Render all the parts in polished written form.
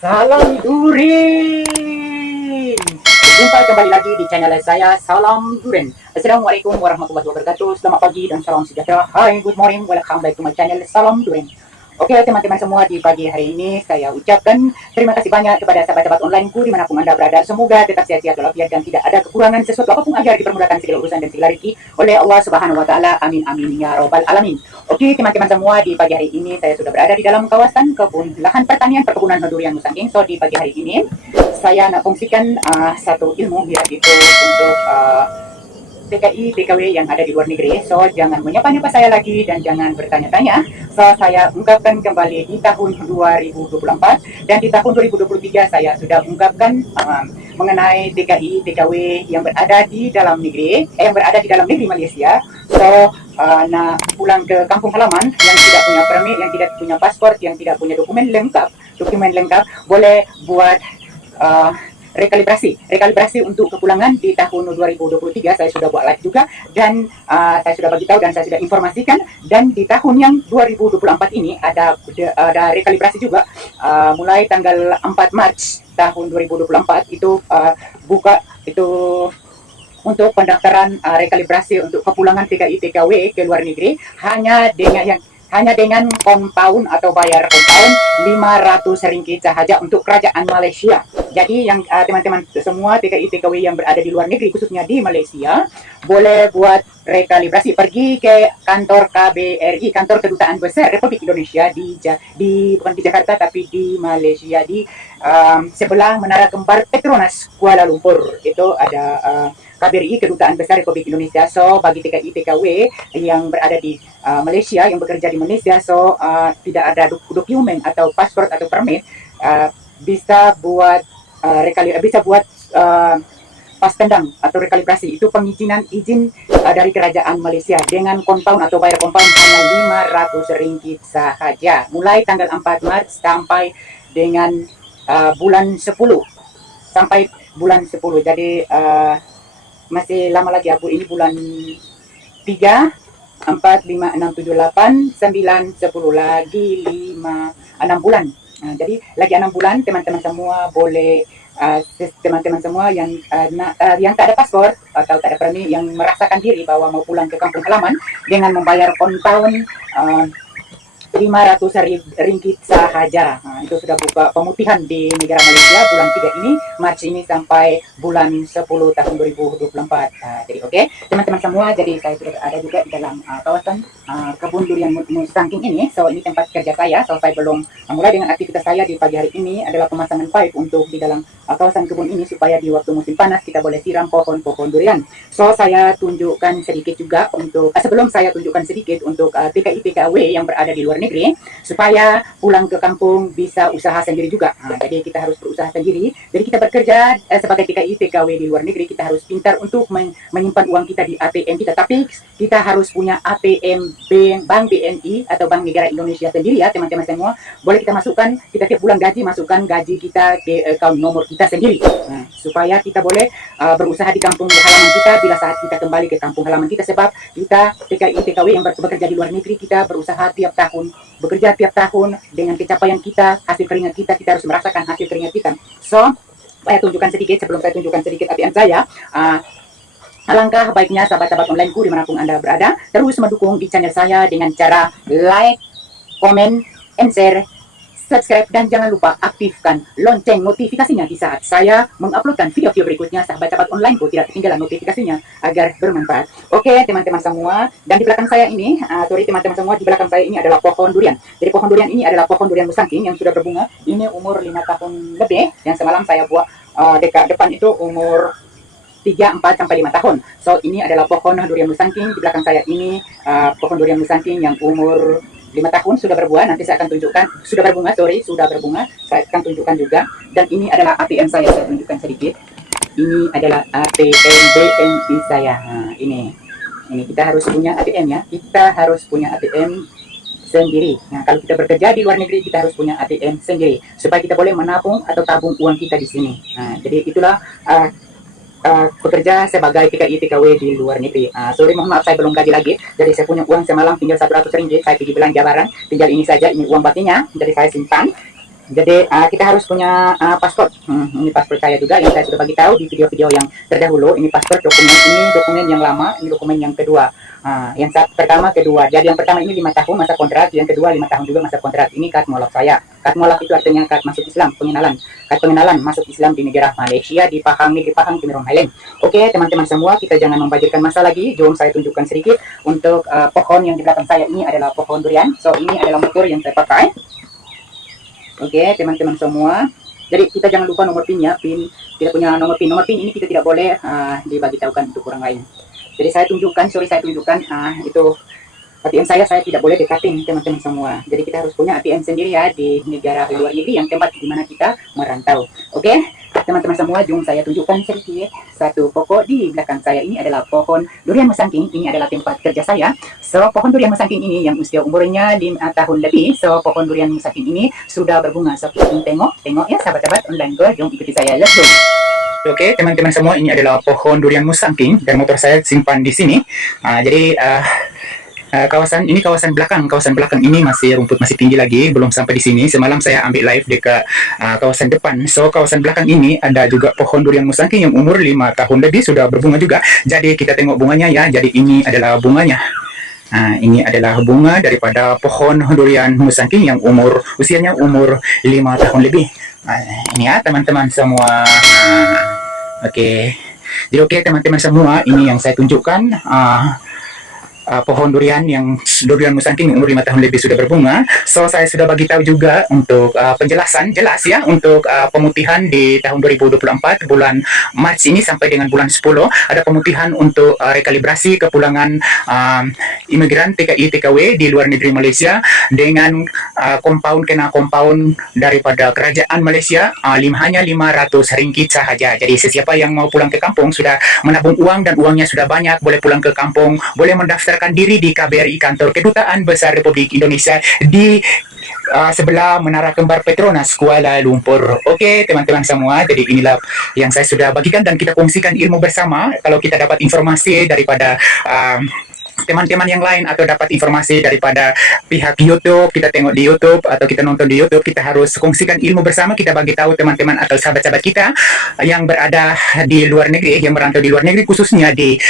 Salam Durin. Jumpa kembali lagi di channel saya Salam Durin. Assalamualaikum warahmatullahi wabarakatuh. Selamat pagi dan salam sejahtera. Hi, good morning. Welcome back to my channel Salam Durin. Oke teman-teman semua, di pagi hari ini saya ucapkan terima kasih banyak kepada sahabat-sahabat onlineku dimanapun Anda berada. Semoga tetap sehat-sehat walafiat dan tidak ada kekurangan sesuatu apapun agar dipermudahkan segala urusan dan segala rezeki oleh Allah Subhanahu wa taala. Amin amin ya rabbal alamin. Oke teman-teman semua, di pagi hari ini saya sudah berada di dalam kawasan kebun lahan pertanian perkebunan durian Nusantara. So di pagi hari ini saya nak kongsikan satu ilmu yaitu untuk TKI, TKW yang ada di luar negeri. So jangan menyapa-nyapa saya lagi dan jangan bertanya-tanya. So saya ungkapkan kembali di tahun 2024 dan di tahun 2023 saya sudah ungkapkan mengenai TKI, TKW yang berada di dalam negeri, yang berada di dalam negeri Malaysia. So nak pulang ke kampung halaman yang tidak punya permit, yang tidak punya paspor, yang tidak punya dokumen lengkap, boleh buat rekalibrasi untuk kepulangan di tahun 2023. Saya sudah buat live juga dan saya sudah bagi tahu dan saya sudah informasikan, dan di tahun yang 2024 ini ada rekalibrasi juga mulai tanggal 4 Mac tahun 2024 itu buka itu untuk pendaftaran rekalibrasi untuk kepulangan TKI TKW ke luar negeri hanya dengan compound atau bayar compound RM500 sahaja untuk kerajaan Malaysia. Jadi yang teman-teman semua TKI TKW yang berada di luar negeri khususnya di Malaysia boleh buat rekalibrasi, pergi ke kantor KBRI, kantor Kedutaan Besar Republik Indonesia bukan di Jakarta tapi di Malaysia, di sebelah Menara Kembar Petronas Kuala Lumpur. Itu ada KBRI, Kedutaan Besar Republik Indonesia. So bagi TKI TKW yang berada di Malaysia, yang bekerja di Malaysia, so tidak ada dokumen atau paspor atau permit, bisa buat pas tendang atau rekalibrasi. Itu izin dari kerajaan Malaysia dengan compound atau bayar compound hanya RM500 sahaja mulai tanggal 4 Maret sampai dengan bulan 10 jadi masih lama lagi aku. Ini bulan 3, 4, 5, 6, 7, 8, 9, 10 lagi 5, 6 bulan. Jadi lagi 6 bulan teman-teman semua boleh teman-teman semua yang yang tak ada paspor atau tak ada permit, yang merasakan diri bahwa mau pulang ke kampung halaman dengan membayar compound RM500 sahaja. Itu sudah buka pemutihan di negara Malaysia bulan 3 ini, Mac ini sampai bulan 10 tahun 2024. Jadi oke, teman-teman semua, jadi saya sudah ada juga di dalam kawasan kebun durian Nusantara ini. So ini tempat kerja saya. So saya belum mulai dengan aktivitas saya di pagi hari ini adalah pemasangan pipe untuk di dalam kawasan kebun ini supaya di waktu musim panas kita boleh siram pohon-pohon durian. So saya tunjukkan sedikit juga untuk sebelum saya tunjukkan sedikit untuk TKI TKW yang berada di luar negeri supaya pulang ke kampung bisa usaha sendiri juga. Jadi kita harus berusaha sendiri. Jadi kita bekerja sebagai TKI TKW di luar negeri, kita harus pintar untuk menyimpan uang kita di ATM kita. Tapi kita harus punya ATM Bank BNI atau Bank Negara Indonesia sendiri ya teman-teman semua. Boleh kita masukkan, kita tiap bulan gaji masukkan gaji kita ke account nomor kita sendiri. Supaya kita boleh berusaha di kampung halaman kita bila saat kita kembali ke kampung halaman kita, sebab kita TKI TKW yang bekerja di luar negeri, kita berusaha bekerja tiap tahun dengan pencapaian kita, hasil keringat kita harus merasakan hasil keringat kita. So, saya tunjukkan sedikit, sebelum saya tunjukkan sedikit ATM saya, alangkah baiknya sahabat-sahabat onlineku dimanapun Anda berada, terus mendukung di channel saya dengan cara like, comment, and share, subscribe, dan jangan lupa aktifkan lonceng notifikasinya di saat saya menguploadkan video-video berikutnya. Sahabat-sahabat onlineku tidak ketinggalan notifikasinya agar bermanfaat. Oke teman-teman semua, dan di belakang saya ini, teman-teman semua, di belakang saya ini adalah pohon durian. Jadi pohon durian ini adalah pohon durian Nusantara yang sudah berbunga. Ini umur 5 tahun lebih, yang semalam saya buat depan itu umur 3, 4, sampai 5 tahun. So ini adalah pohon durian Nusantara. Di belakang saya ini pohon durian Nusantara yang umur 5 tahun sudah berbuah. Nanti saya akan tunjukkan, sudah berbunga, saya akan tunjukkan juga. Dan ini adalah ATM saya tunjukkan sedikit. Ini adalah ATM BNI saya. Ini kita harus punya ATM ya, kita harus punya ATM sendiri. Nah, kalau kita bekerja di luar negeri, kita harus punya ATM sendiri supaya kita boleh menabung atau tabung uang kita di sini. Nah, jadi itulah bekerja sebagai TKI TKW di luar negeri. Sorry, mohon maaf, saya belum gaji lagi. Jadi saya punya uang semalam tinggal RM100. Saya pergi belanja barang, tinggal ini saja, ini uang batinnya. Jadi saya simpan. Jadi kita harus punya paspor. Ini paspor saya juga yang saya sudah bagi tahu di video-video yang terdahulu. Ini paspor, dokumen ini dokumen yang lama, ini dokumen yang kedua. Yang pertama, kedua. Jadi yang pertama ini 5 tahun masa kontrak, yang kedua 5 tahun juga masa kontrak. Ini kad molaf saya. Kad molaf itu artinya kad masuk Islam, pengenalan. Kad pengenalan masuk Islam di negara Malaysia, di Pahang, negeri Pahang, Cameron Highland. Oke, teman-teman semua, kita jangan membajirkan masa lagi. Jom saya tunjukkan sedikit untuk pohon yang di belakang saya ini adalah pohon durian. So ini adalah motor yang saya pakai. Oke, teman-teman semua. Jadi kita jangan lupa nomor PIN-nya. PIN tidak punya nomor PIN. Nomor PIN ini kita tidak boleh dibagi tahukan untuk orang lain. Jadi saya tunjukkan itu ATM saya tidak boleh dekatin teman-teman semua. Jadi kita harus punya ATM sendiri ya di negara luar negeri yang tempat di mana kita merantau. Oke, teman-teman semua, jom saya tunjukkan sedikit satu pokok di belakang saya. Ini adalah pohon durian musangking. Ini adalah tempat kerja saya. So pohon durian musangking ini yang usia umurnya 5 tahun lebih. So pohon durian musangking ini sudah berbunga. So kita tengok ya sahabat-sahabat online go. Jom ikuti saya. Let's go. Oke, teman-teman semua, ini adalah pohon durian musangking dan motor saya simpan di sini. Jadi kawasan belakang ini masih rumput masih tinggi lagi, belum sampai di sini. Semalam saya ambil live dekat kawasan depan. So kawasan belakang ini ada juga pohon durian musangking yang umur 5 tahun lebih, sudah berbunga juga. Jadi kita tengok bunganya ya. Jadi ini adalah bunganya. Ini adalah bunga daripada pohon durian musangking yang usianya umur 5 tahun lebih. Ini ya teman-teman semua. Oke. Jadi oke teman-teman semua, ini yang saya tunjukkan. Pohon durian musangking umur 5 tahun lebih sudah berbunga. So saya sudah bagi tahu juga untuk penjelasan jelas ya untuk pemutihan di tahun 2024 bulan Mac ini sampai dengan bulan 10 ada pemutihan untuk rekalibrasi kepulangan imigran TKI TKW di luar negeri Malaysia dengan kompaun daripada kerajaan Malaysia hanya 500 ringgit sahaja. Jadi sesiapa yang mau pulang ke kampung sudah menabung uang dan uangnya sudah banyak, boleh pulang ke kampung, boleh mendaftar diri di KBRI, Kantor Kedutaan Besar Republik Indonesia di sebelah Menara Kembar Petronas Kuala Lumpur. Oke teman-teman semua, jadi inilah yang saya sudah bagikan dan kita kongsikan ilmu bersama. Kalau kita dapat informasi daripada teman-teman yang lain atau dapat informasi daripada pihak YouTube, kita tengok di YouTube atau kita nonton di YouTube, kita harus kongsikan ilmu bersama. Kita bagi tahu teman-teman atau sahabat-sahabat kita yang berada di luar negeri, yang merantau di luar negeri, khususnya di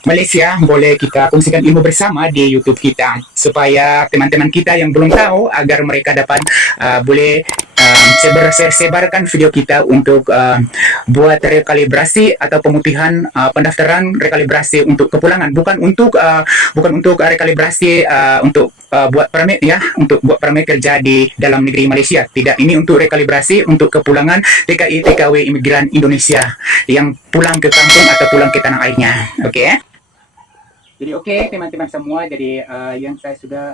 Malaysia, boleh kita kongsikan ilmu bersama di YouTube kita supaya teman-teman kita yang belum tahu agar mereka dapat boleh sebarkan video kita untuk buat rekalibrasi atau pemutihan pendaftaran rekalibrasi untuk kepulangan, bukan untuk rekalibrasi untuk buat permit ya, untuk buat permit kerja di dalam negeri Malaysia. Tidak, ini untuk rekalibrasi untuk kepulangan TKI TKW imigran Indonesia yang pulang ke kampung atau pulang ke tanah airnya. Oke. Jadi oke teman-teman semua, jadi yang saya sudah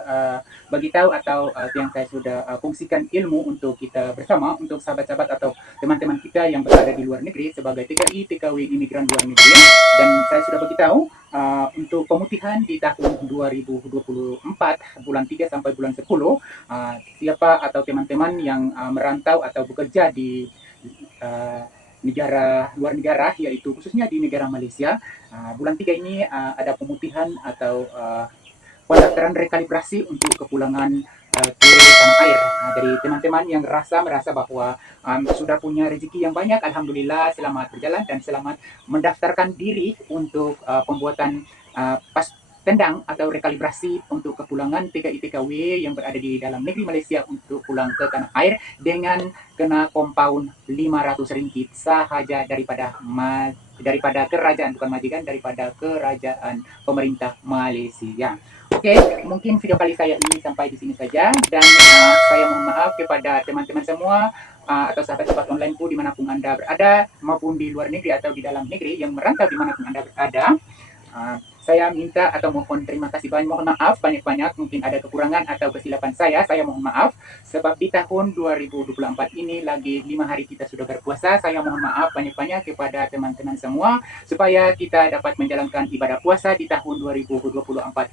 bagi tahu atau yang saya sudah kongsikan ilmu untuk kita bersama, untuk sahabat-sahabat atau teman-teman kita yang berada di luar negeri sebagai TKI TKW imigran luar negeri, dan saya sudah bagi tahu untuk pemutihan di tahun 2024 bulan 3 sampai bulan 10, siapa atau teman-teman yang merantau atau bekerja di luar negara, yaitu khususnya di negara Malaysia, bulan 3 ini ada pemutihan atau pendaftaran rekalibrasi untuk kepulangan ke tanah air. Dari teman-teman yang merasa bahwa sudah punya rezeki yang banyak, alhamdulillah, selamat berjalan dan selamat mendaftarkan diri untuk pembuatan pas tendang atau rekalibrasi untuk kepulangan TKI TKW yang berada di dalam negeri Malaysia untuk pulang ke tanah air dengan kena kompaun 500 ringgit sahaja daripada kerajaan, bukan majikan, daripada kerajaan pemerintah Malaysia. Oke, mungkin video kali saya ini sampai di sini saja, dan saya mohon maaf kepada teman-teman semua atau sahabat-sahabat online pun dimanapun Anda berada, maupun di luar negeri atau di dalam negeri yang merantau dimanapun Anda berada. Saya minta atau mohon terima kasih banyak, mohon maaf banyak-banyak, mungkin ada kekurangan atau kesilapan saya mohon maaf, sebab di tahun 2024 ini lagi 5 hari kita sudah berpuasa. Saya mohon maaf banyak-banyak kepada teman-teman semua supaya kita dapat menjalankan ibadah puasa di tahun 2024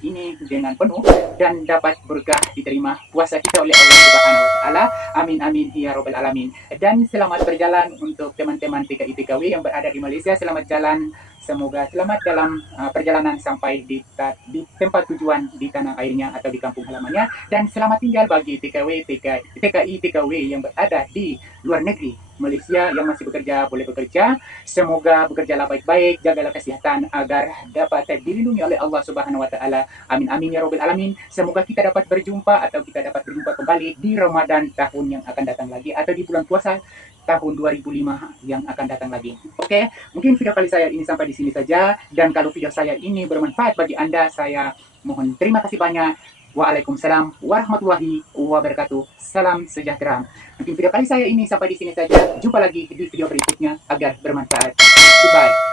ini dengan penuh dan dapat berkah diterima puasa kita oleh Allah Subhanahu wa taala. Amin amin ya rabbal alamin. Dan selamat berjalan untuk teman-teman TKI TKW yang berada di Malaysia, selamat jalan. Semoga selamat dalam perjalanan sampai di tempat tujuan di tanah airnya atau di kampung halamannya. Dan selamat tinggal bagi TKI TKW yang berada di luar negeri. Malaysia yang masih bekerja boleh bekerja. Semoga bekerjalah baik-baik, jagalah kesehatan agar dapat dilindungi oleh Allah Subhanahu wa taala. Amin amin ya robbal alamin. Semoga kita dapat berjumpa atau kita dapat berjumpa kembali di Ramadan tahun yang akan datang lagi atau di bulan puasa tahun 2005 yang akan datang lagi. Oke, mungkin video kali saya ini sampai di sini saja, dan kalau video saya ini bermanfaat bagi Anda, saya mohon terima kasih banyak. Waalaikumsalam warahmatullahi wabarakatuh. Salam sejahtera. Mungkin video kali saya ini sampai di sini saja. Jumpa lagi di video berikutnya agar bermanfaat. Goodbye.